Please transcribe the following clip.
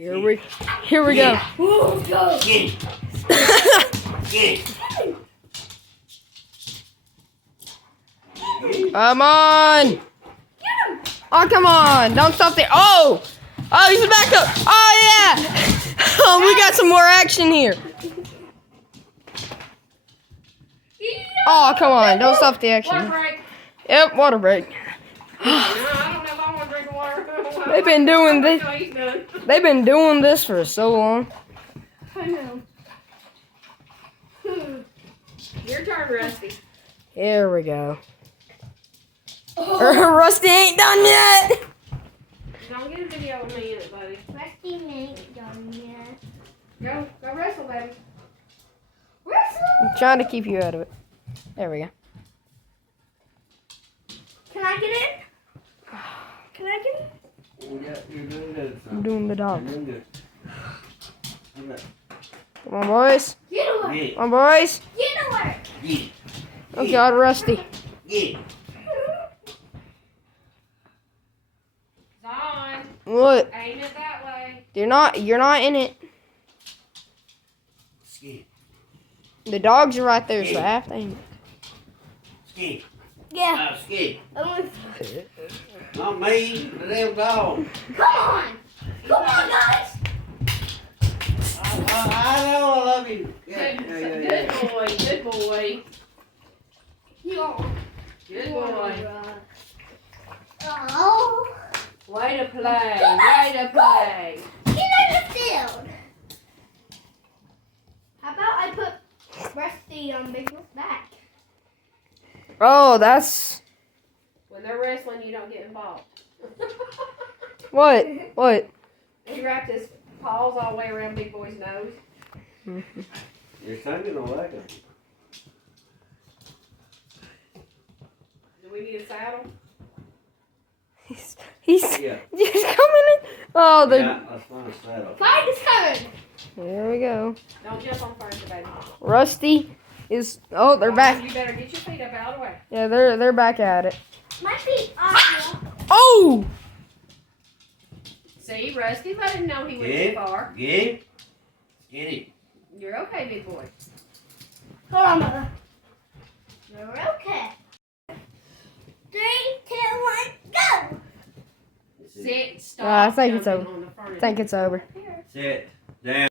Here we go. Let's go. Get it. Get it. Come on. Oh, come on. Don't stop there. Oh, he's back up. Oh, yeah. Oh, we got some more action here. Oh, come on. Don't stop the action. Water break. Yep, water break. No, I don't know if I want to drink water. They've been doing this. No, he's done. They've been doing this for so long. I know. Your turn, Rusty. Here we go. Rusty ain't done yet. Don't get a video of me in it, buddy. Rusty ain't done yet. Go wrestle, baby. Wrestle! I'm trying to keep you out of it. There we go. Can I get in? Can I get in? You're doing good, son. I'm doing the dog. You're doing good. Okay. Come on, boys. Get away! Get it. Come on, boys. Get away! Get it. Oh, God, Rusty. Get it. Zon, What? aim it that way. You're not in it. Skid. The dogs are right there, so I have to aim it. Skid. Yeah. Skid. I want- Not me. The damn dog. Come on! Come on, guys! I know. I love you. Yeah. Good boy. Good boy. Yeah. Good boy. Oh. Way to play. Way to play. Get on the field. How about I put Rusty on Big Wolf's back? Oh, that's... When they're wrestling, you don't get involved. What? What? He wrapped his paws all the way around Big Boy's nose. Your son gonna like him. Do we need a saddle? He's Yeah. coming in. Oh, Yeah, that's not a saddle. Fight is coming! There we go. Don't jump on furniture, baby. Rusty is... Oh, they're back. You better get your feet up out of the way. Yeah, they're back at it. My feet are here. Oh! See, Rusty let him know he went Get too far. Get it. Get it. You're okay, big boy. Hold on, Mother. You're okay. 3, 2, 1, go! Sit, stop. I think it's jumping over. on the furniture. I think it's over. Here. Sit down.